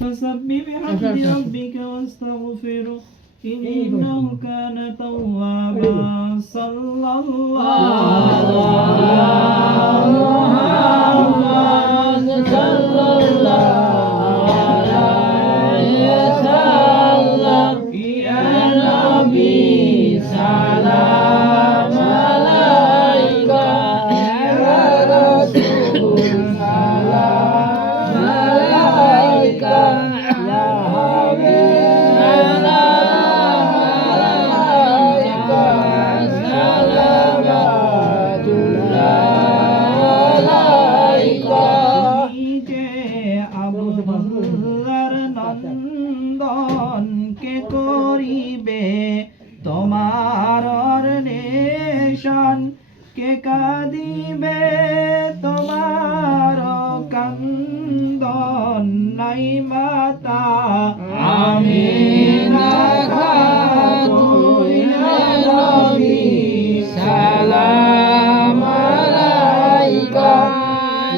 فسبح بحمد ربك واستغفره إنه كان توابا صلى الله على محمد صلى الله عليه وسلم يا نبي سلام عليك يا رسول سلام عليك يا حبيب عليك صلوات الله عليك আবুল্লাহর নন্দন কে করিবে তোমার অর্ণেশন কে কাঁদিবে তোমার কান্দন নাই মাতা আমিনা খাতুন নবী সালাম আলাইকা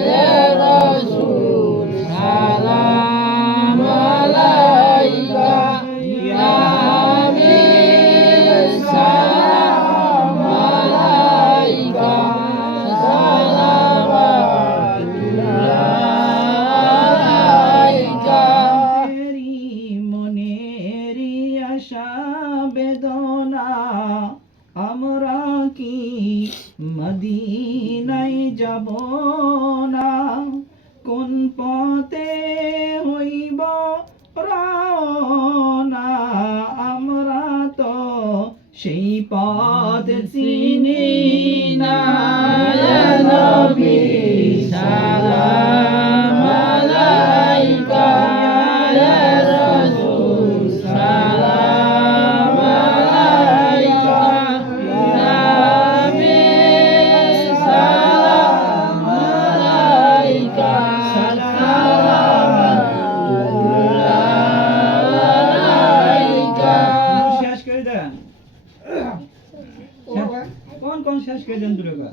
ইয়া রাসূল সালাম আলাইকা ইয়া হাবিব সালাম আলাইকা বেদনা আমরা কি মদিনায় যাব না কোন পথে হইব রওনা আমরা তো সেই পথ চিনি না ইয়া নবী সালাম আলাইকা ইয়া রাসূল সালাম আলাইকা ইয়া হাবিব সালাম আলাইকা শেষ করে দেন কোন শেষ করে দেন দুর্গা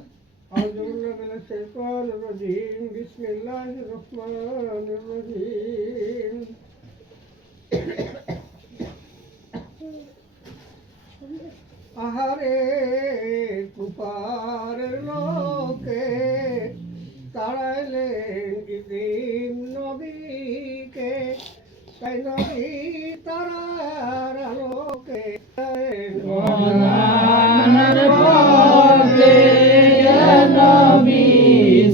أعوذ بالله من الشيطان الرجيم بسم الله الرحمن الرحيم আহারে কুপার লোকে তাড়াইলেন ইদিন নবীকে তাই নবী তারার আলোকে গোলামের পথে ইয়া নবী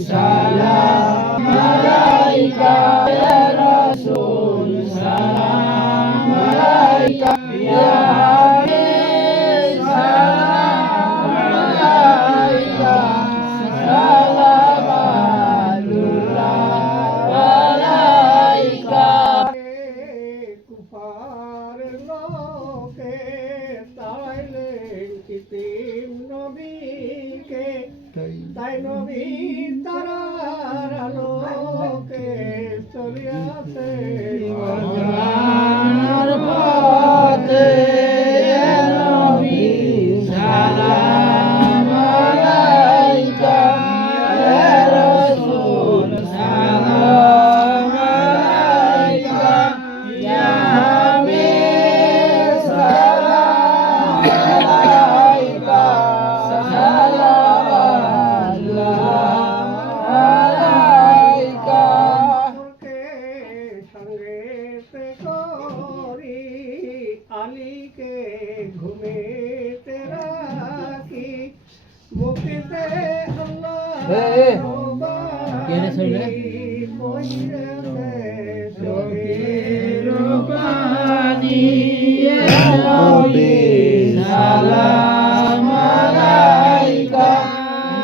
সালাম আলাইকা ইয়া রাসূল সালাম আলাইকা ইয়া হাবিব সালাম আলাইকা সালাওয়াতুল্লাহ আলাইকা কুফার লোকে তাড়াইলেন ইতিম নবীকে তাই নবী তারার আলোকে চলিয়াছে গোলামের পথে ইয়া নবী সালাম আলাইকা ইয়া রাসূল সালাম আলাইকা ইয়া হাবিব সালাম আলাইকা সালাওয়াতুল্লাহ আলাইকা সঙ্গেতে করি আলীকে ঘুমেতে রাখি মুক্তিতে আল্লাহ কেনে শুনলে? রূপানি ইয়া নবী সালাম আলাইকা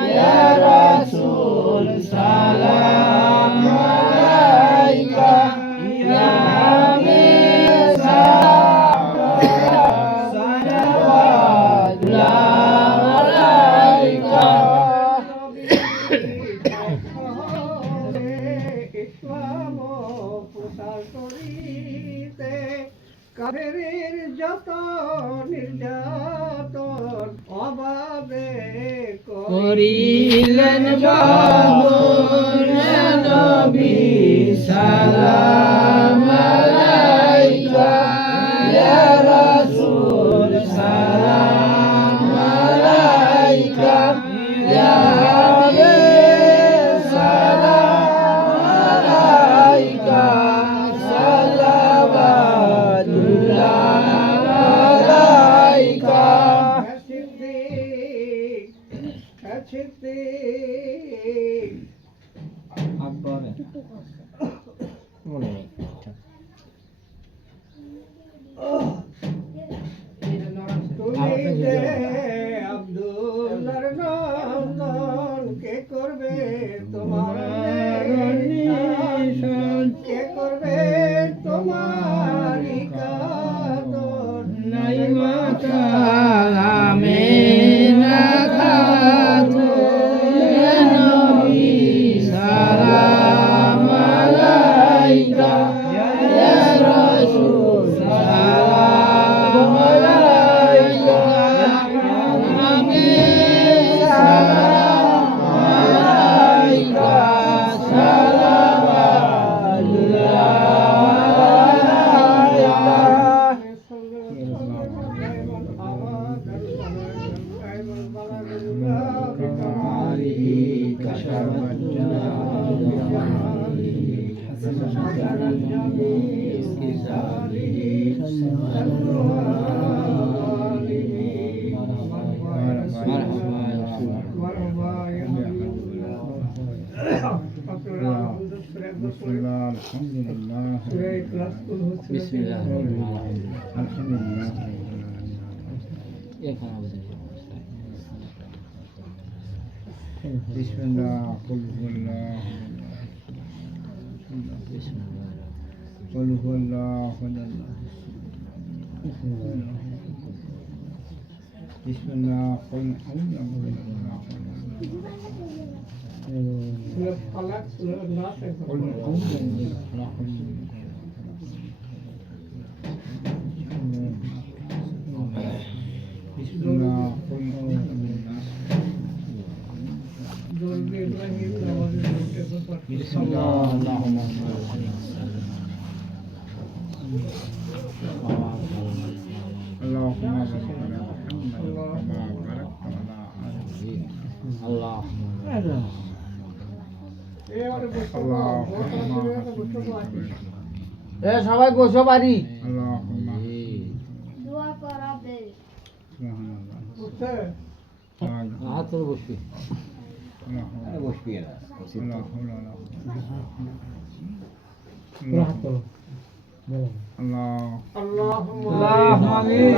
ইয়া রাসূল সালাম আলাইকা নাম প্রচার করিতে কাফেরের যত নির্যাতন অবাধে করিলেন বাবুল নবী সালাম আলাইকা ইয়া রাসূল সালাম আলাইকা ইয়া হাবিব সালাম আলাইকা সালাওয়াতুল্লাহ আলাইকা সিদ্দিক আকবর মনে নেই তুমি যে আব্দুল্লাহর নন্দন কে করবে তোমার নিশান কে করবে তোমার ইকাদত নাই মাতা আমিনা খাতুন ইয়া নবী সালাম আলাইকা ইয়া রাসূল সালাম আলাইকা আমিন সালাম আলাইকা Bismillah, qul huwallahu ahad. Bismillah, qul Bismillah, Allahumma salli ala Muhammad wa barik ala ali আল্লাহ Allahumma সবাই বসো বাড়ি Allahumma দোয়া করাবে হাত ধরে বসবি বসবি اللهم আল্লাহ আমিন